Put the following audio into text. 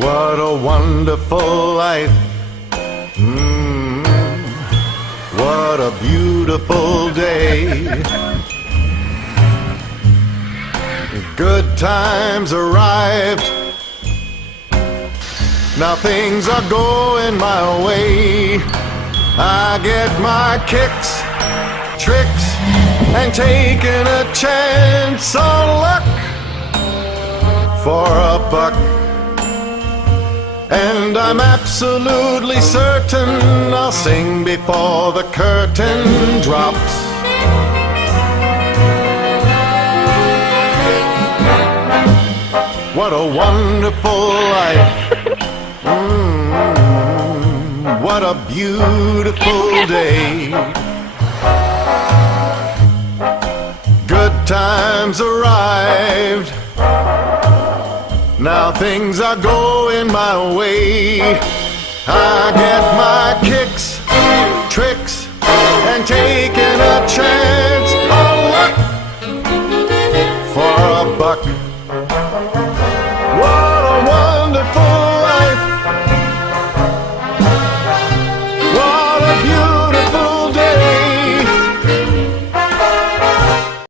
What a wonderful life. What a beautiful day. Good times arrived. Now things are going my way. I get my kicks, tricks, and taking a chance on luck for a buck. And I'm absolutely certain I'll sing before the curtain drops. What a wonderful life. What a beautiful day. Good times arrived. Now things are going my way. I get my kicks, tricks, and taking a chance on luck for a buck.